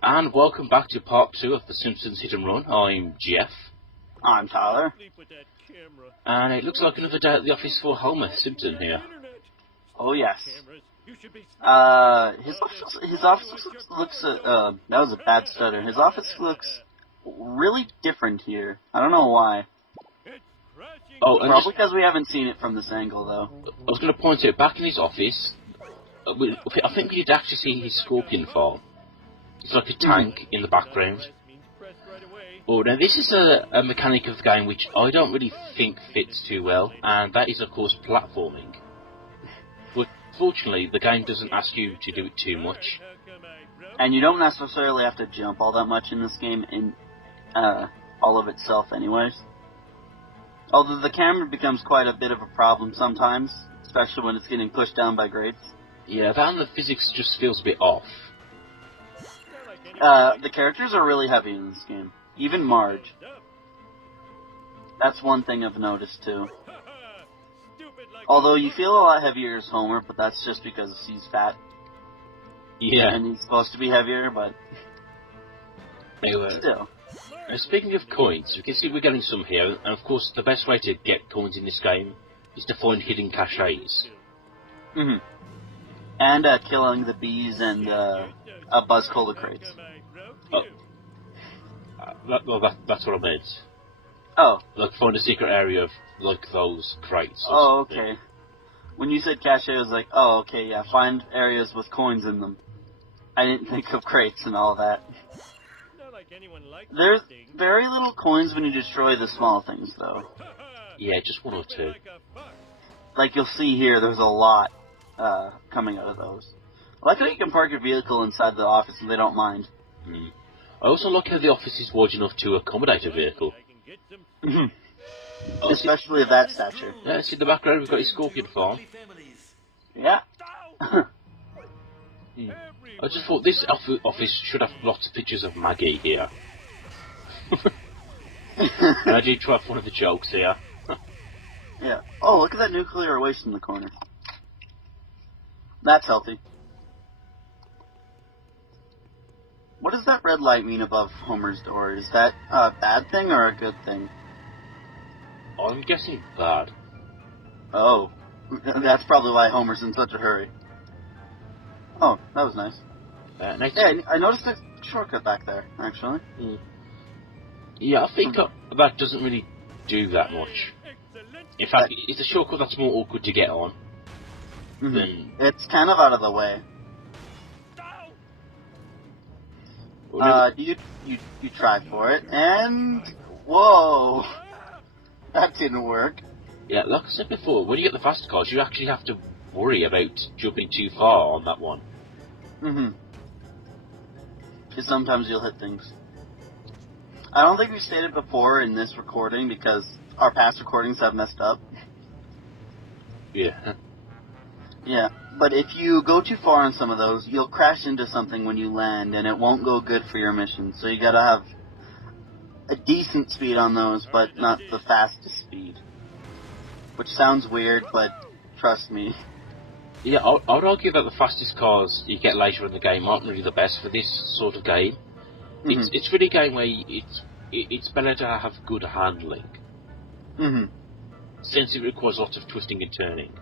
And welcome back to part 2 of the Simpsons Hit and Run. I'm Jeff. I'm Tyler. And it looks like another day at the office for Homer Simpson here. Oh yes. His office looks that was a bad stutter. His office looks really different here. I don't know why. Oh, Probably because we haven't seen it from this angle, though. I was going to point out, back in his office, I think we did actually see his scorpion farm. It's like a tank in the background. Oh, now this is a mechanic of the game which I don't really think fits too well, and that is of course platforming. But fortunately, the game doesn't ask you to do it too much. And you don't necessarily have to jump all that much in this game in all of itself anyways. Although the camera becomes quite a bit of a problem sometimes, especially when it's getting pushed down by grates. Yeah, that and the physics just feels a bit off. The characters are really heavy in this game. Even Marge. That's one thing I've noticed too. Although you feel a lot heavier as Homer, but that's just because he's fat. Yeah. And he's supposed to be heavier, but anyway, still. Speaking of coins, we can see we're getting some here, and of course the best way to get coins in this game is to find hidden caches. And killing the bees and Buzz Cola crates. That's what I meant. Oh. Like, find a secret area of, like, those crates. Oh, okay. When you said cache, I was like, oh, okay, yeah, find areas with coins in them. I didn't think of crates and all that. There's very little coins when you destroy the small things, though. Yeah, just one or two. Like you'll see here, there's a lot coming out of those. I like how you can park your vehicle inside the office and they don't mind. I also like how the office is large enough to accommodate a vehicle. Especially of that stature. Yeah, see in the background we've got his scorpion farm. Yeah. I just thought this office should have lots of pictures of Maggie here. And I did try one of the jokes here. Yeah. Oh, look at that nuclear waste in the corner. That's healthy. What does that red light mean above Homer's door? Is that a bad thing or a good thing? I'm guessing bad. Oh. That's probably why Homer's in such a hurry. Oh, that was nice. Yeah, I noticed a shortcut back there, actually. Yeah, I think that doesn't really do that much. In fact, it's a shortcut that's more awkward to get on. It's kind of out of the way. You try for it, and whoa, that didn't work. Yeah, like I said before, when you get the faster cars, you actually have to worry about jumping too far on that one. Because sometimes you'll hit things. I don't think we stated before in this recording because our past recordings have messed up. Yeah. Yeah, but if you go too far on some of those, you'll crash into something when you land, and it won't go good for your mission. So you gotta have a decent speed on those, but not the fastest speed. Which sounds weird, but trust me. Yeah, I would argue that the fastest cars you get later in the game aren't really the best for this sort of game. It's really a game where it's better to have good handling. Since it requires lots of twisting and turning.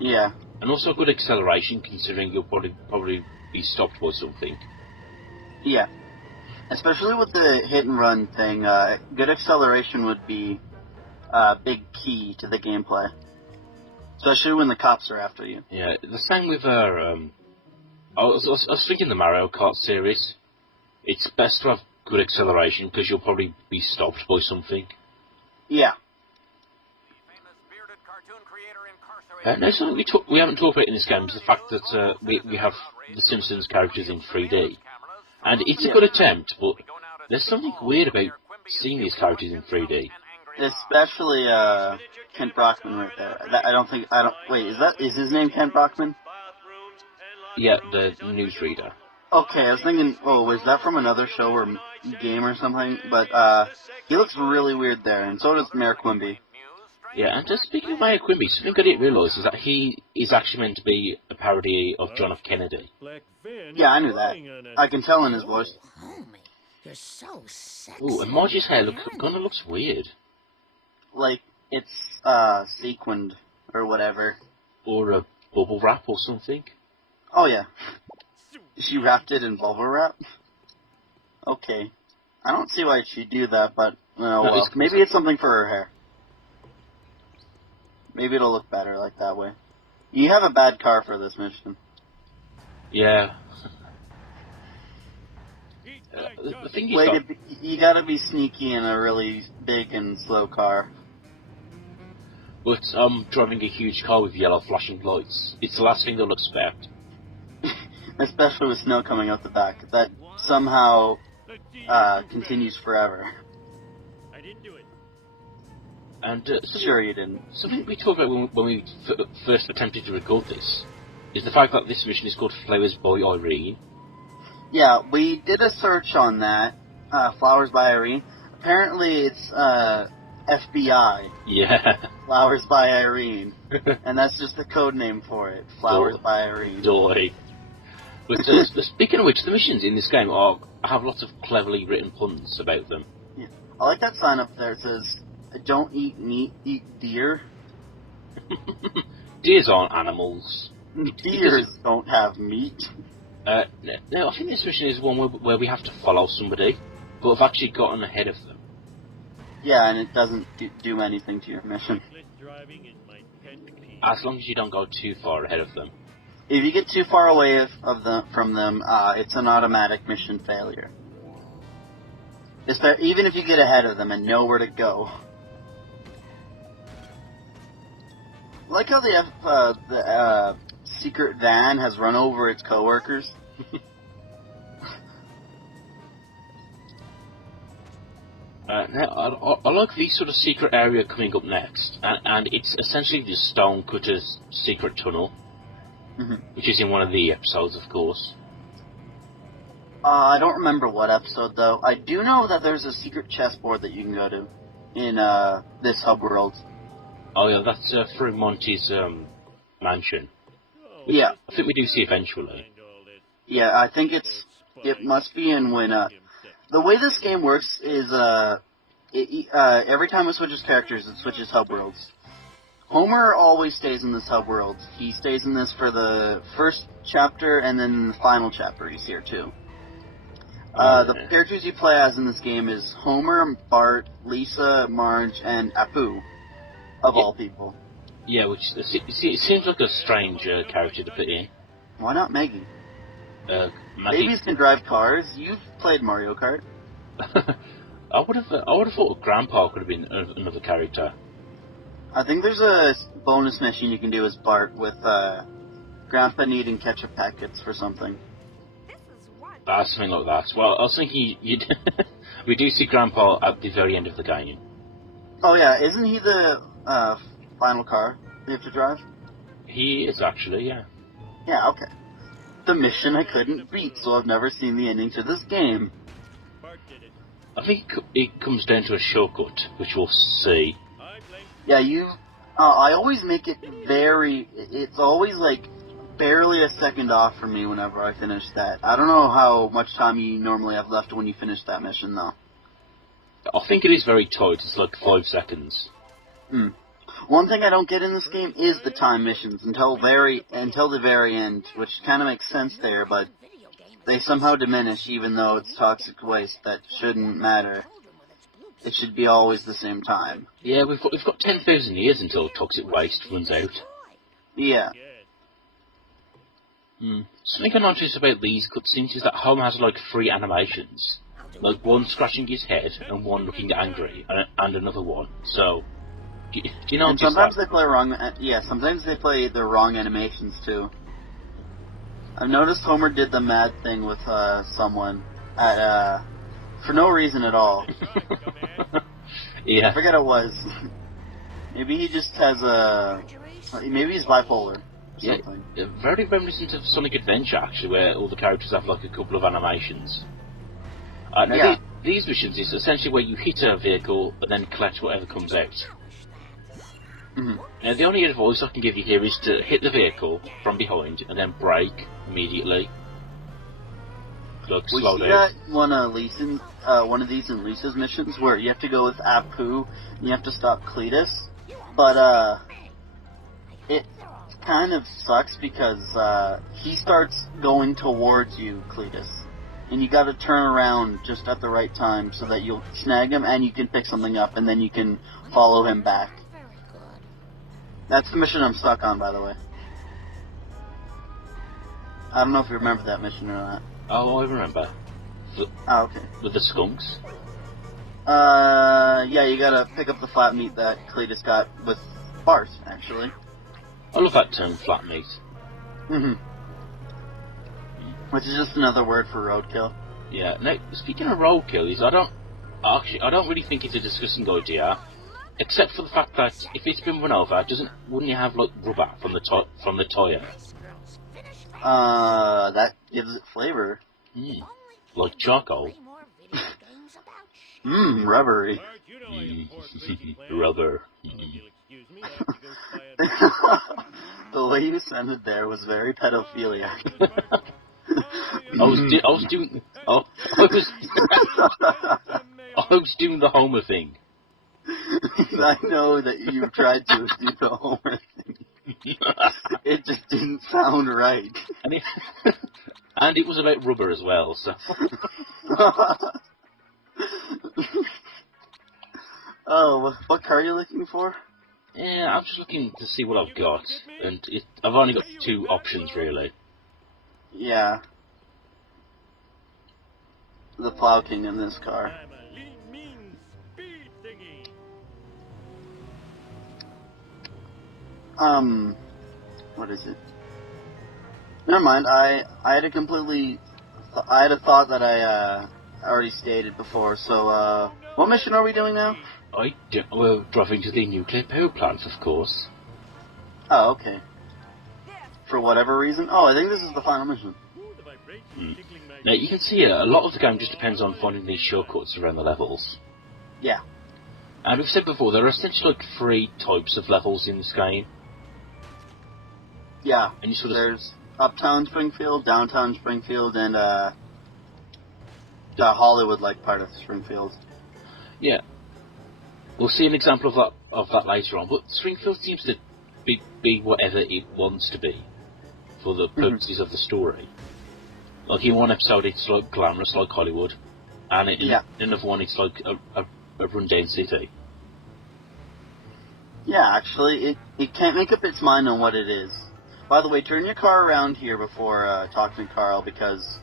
Yeah. And also good acceleration, considering you'll probably be stopped by something. Yeah. Especially with the hit and run thing, good acceleration would be a big key to the gameplay. Especially when the cops are after you. Yeah, the same with I was thinking the Mario Kart series. It's best to have good acceleration because you'll probably be stopped by something. Yeah. Now, something we haven't talked about in this game is the fact that we have the Simpsons characters in 3D. And it's a good attempt, but there's something weird about seeing these characters in 3D. Especially Kent Brockman right there. Wait, is his name Kent Brockman? Yeah, the newsreader. Okay, I was thinking, was that from another show or game or something? But he looks really weird there, and so does Mayor Quimby. Yeah, and speaking of Mayor Quimby, something I didn't realise is that he is actually meant to be a parody of John F. Kennedy. Yeah, I knew that. I can tell in his voice. You're so sexy. Ooh, and Margie's hair kind of looks weird. Like, it's, sequined, or whatever. Or a bubble wrap or something. Oh, yeah. She wrapped it in bubble wrap? Okay. I don't see why she'd do that, but, well, maybe it's something for her hair. Maybe it'll look better like that way. You have a bad car for this mission. Yeah. The thing is, you gotta be sneaky in a really big and slow car. But I'm driving a huge car with yellow flashing lights. It's the last thing they'll expect. Especially with snow coming out the back. That somehow continues forever. I didn't do it. And sure you didn't. Something we talked about when we first attempted to record this is the fact that this mission is called Flowers by Irene. Yeah, we did a search on that, Flowers by Irene. Apparently it's FBI. Yeah. Flowers by Irene. And that's just the code name for it. Flowers by Irene. Doy. But speaking of which, the missions in this game have lots of cleverly written puns about them. Yeah. I like that sign up there. It says, "Don't eat meat, eat deer." Deers aren't animals. Deers don't have meat. No, I think this mission is one where we have to follow somebody, but I've actually gotten ahead of them. Yeah, and it doesn't do anything to your mission. As long as you don't go too far ahead of them. If you get too far away from them, it's an automatic mission failure. Even if you get ahead of them and know where to go. I like how the secret van has run over its coworkers. Now, I like the sort of secret area coming up next, and it's essentially the Stonecutter's secret tunnel, which is in one of the episodes, of course. I don't remember what episode, though. I do know that there's a secret chessboard that you can go to in this hub world. Oh yeah, that's through Monty's mansion. Yeah. I think we do see eventually. Yeah, I think it must be in when, the way this game works is, every time it switches characters, it switches hub worlds. Homer always stays in this hub world. He stays in this for the first chapter, and then the final chapter he's here too. The characters you play as in this game is Homer, Bart, Lisa, Marge, and Apu, of all people. Yeah, which it seems like a strange character to put in. Why not Maggie? Babies can drive cars. You've played Mario Kart. I would have thought Grandpa could have been another character. I think there's a bonus mission you can do as Bart with Grandpa needing ketchup packets for something. Something like that. Well, I was thinking we do see Grandpa at the very end of the game. Oh yeah, isn't he the final car you have to drive? He is actually, yeah. Yeah, okay. The mission I couldn't beat, so I've never seen the ending to this game. I think it comes down to a shortcut, which we'll see. Yeah, I always make it it's always like barely a second off for me whenever I finish that. I don't know how much time you normally have left when you finish that mission, though. I think it is very tight. It's like 5 seconds. One thing I don't get in this game is the time missions until the very end, which kind of makes sense there, but they somehow diminish even though it's toxic waste that shouldn't matter. It should be always the same time. Yeah, we've got 10,000 years until toxic waste runs out. Yeah. Something I noticed about these cutscenes is that Homer has like 3 animations. Like one scratching his head, and one looking angry, and another one. So, do you know? And sometimes they play wrong. Yeah, sometimes they play the wrong animations too. I've noticed Homer did the mad thing with someone at for no reason at all. Yeah. I forget what it was. Maybe he just has maybe he's bipolar. Yeah, very reminiscent of Sonic Adventure, actually, where all the characters have like a couple of animations. Now these missions is essentially where you hit a vehicle and then collect whatever comes out. Now, the only advice I can give you here is to hit the vehicle from behind and then brake immediately. Like, We slow see down. that one one of these in Lisa's missions where you have to go with Apu and you have to stop Cletus, but it kind of sucks because he starts going towards you, Cletus, and you got to turn around just at the right time so that you'll snag him and you can pick something up and then you can follow him back. That's the mission I'm stuck on, by the way. I don't know if you remember that mission or not. Oh, I remember. Oh, okay. With the skunks? Yeah, you gotta pick up the flat meat that Cletus got with Bart, actually. I love that term, flat meat. Which is just another word for roadkill. Yeah. Now, speaking of roadkill, I don't really think it's a disgusting idea, except for the fact that if it's been run over, wouldn't you have like rubber from the tire? That gives it flavor. Like charcoal. Rubbery. Rubber. The way you sounded there was very pedophiliac. I was doing the Homer thing. I know that you tried to do the Homer thing. It just didn't sound right. And it was about rubber as well, so... Oh, what car are you looking for? Yeah, I'm just looking to see what I've got, and I've only got 2 options, really. Yeah. The Plow King in this car. What is it? Never mind, I had a thought that I already stated before, so, what mission are we doing now? We're driving to the nuclear power plant, of course. Oh, okay. For whatever reason? Oh, I think this is the final mission. Now, you can see a lot of the game just depends on finding these shortcuts around the levels. Yeah. And we've said before, there are essentially like 3 types of levels in this game. Yeah. And there's Uptown Springfield, Downtown Springfield, and the Hollywood-like part of Springfield. Yeah. We'll see an example of that later on, but Springfield seems to be whatever it wants to be for the purposes of the story. Like in one episode it's like glamorous like Hollywood, and in another one it's like a rundown city. Yeah, actually, it can't make up its mind on what it is. By the way, turn your car around here before talking to Carl, because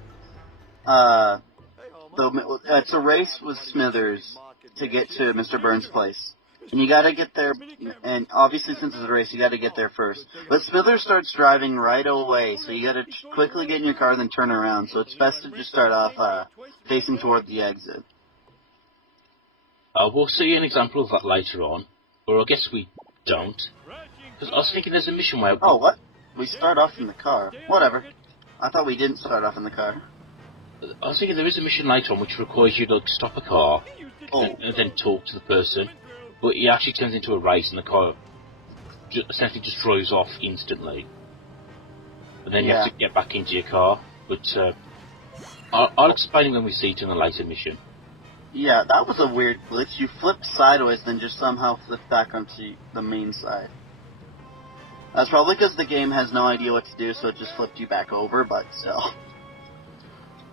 it's a race with Smithers to get to Mr. Burns' place. And you gotta get there, and obviously since it's a race, you gotta get there first. But Smithers starts driving right away, so you gotta quickly get in your car and then turn around. So it's best to just start off facing toward the exit. We'll see an example of that later on, or I guess we don't. Because I was thinking there's a mission where... Oh, what? We start off in the car. Whatever. I thought we didn't start off in the car. I was thinking there is a mission later on which requires you to stop a car and then talk to the person. But it actually turns into a race and the car essentially just drives off instantly. And then you have to get back into your car. But I'll explain when we see it in a later mission. Yeah, that was a weird glitch. You flipped sideways, then just somehow flipped back onto the main side. That's probably because the game has no idea what to do, so it just flipped you back over, but still.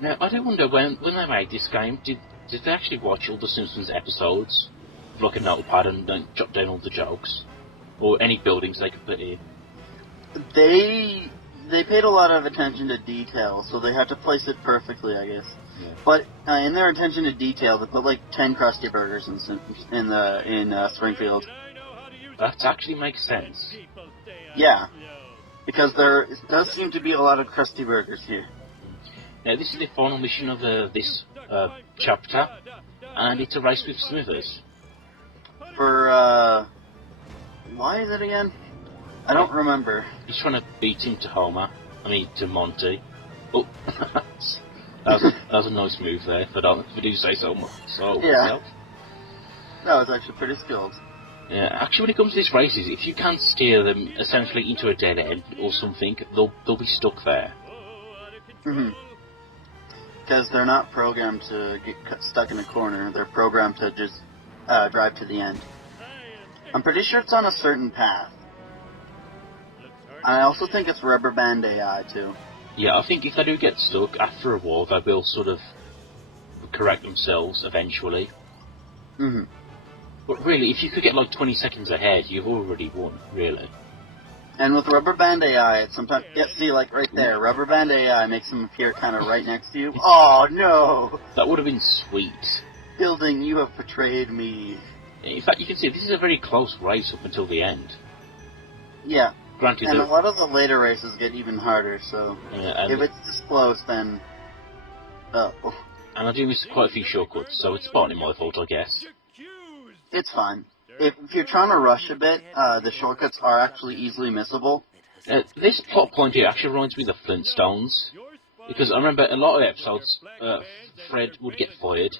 Now, I do wonder, when they made this game, did they actually watch all the Simpsons episodes? Like a notepad and jot down all the jokes? Or any buildings they could put in? They paid a lot of attention to detail, so they had to place it perfectly, I guess. Yeah. But in their attention to detail, they put like 10 Krusty Burgers in Springfield. That actually makes sense. Yeah, because there does seem to be a lot of Krusty Burgers here. Now, this is the final mission of this chapter, and it's a race with Smithers. For, why is it again? I don't remember. He's trying to beat him to Monty. Oh, that was a nice move there, if I do say so myself. Yeah. That was actually pretty skilled. Yeah, actually, when it comes to these races, if you can't steer them essentially into a dead end or something, they'll be stuck there. Because they're not programmed to get stuck in a corner. They're programmed to just drive to the end. I'm pretty sure it's on a certain path. I also think it's rubber band AI, too. Yeah, I think if they do get stuck, after a while, they will sort of correct themselves eventually. But really, if you could get like 20 seconds ahead, you've already won, really. And with rubber band AI, it's sometimes... Yeah, see, like right there, rubber band AI makes them appear kind of right next to you. Oh, no! That would have been sweet. Building, you have betrayed me. In fact, you can see this is a very close race up until the end. Yeah. Granted, and a lot of the later races get even harder, so... Yeah, if it's this close, then... And I do miss quite a few shortcuts, so it's partly my fault, I guess. It's fine. If you're trying to rush a bit, the shortcuts are actually easily missable. This plot point here actually reminds me of the Flintstones. Because I remember a lot of episodes, Fred would get fired.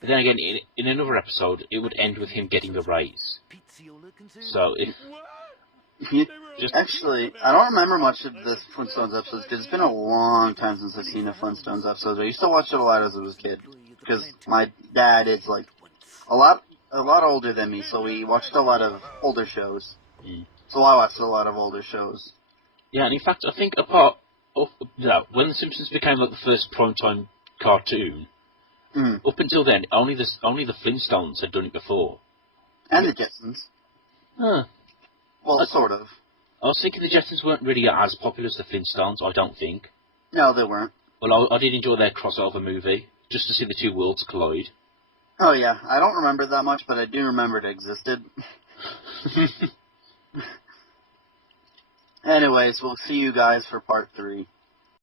But then again, in another episode, it would end with him getting the raise. So if... Actually, I don't remember much of the Flintstones episodes, because it's been a long time since I've seen a Flintstones episode. I used to watch it a lot as I was a kid. Because my dad is, like, a lot older than me, so we watched a lot of older shows. So I watched a lot of older shows. Yeah, and in fact, I think when The Simpsons became like the first primetime cartoon, up until then, only the Flintstones had done it before. And the Jetsons. Huh. Well, sort of. I was thinking the Jetsons weren't really as popular as the Flintstones, I don't think. No, they weren't. Well, I did enjoy their crossover movie, just to see the two worlds collide. Oh, yeah. I don't remember that much, but I do remember it existed. Anyways, we'll see you guys for part 3.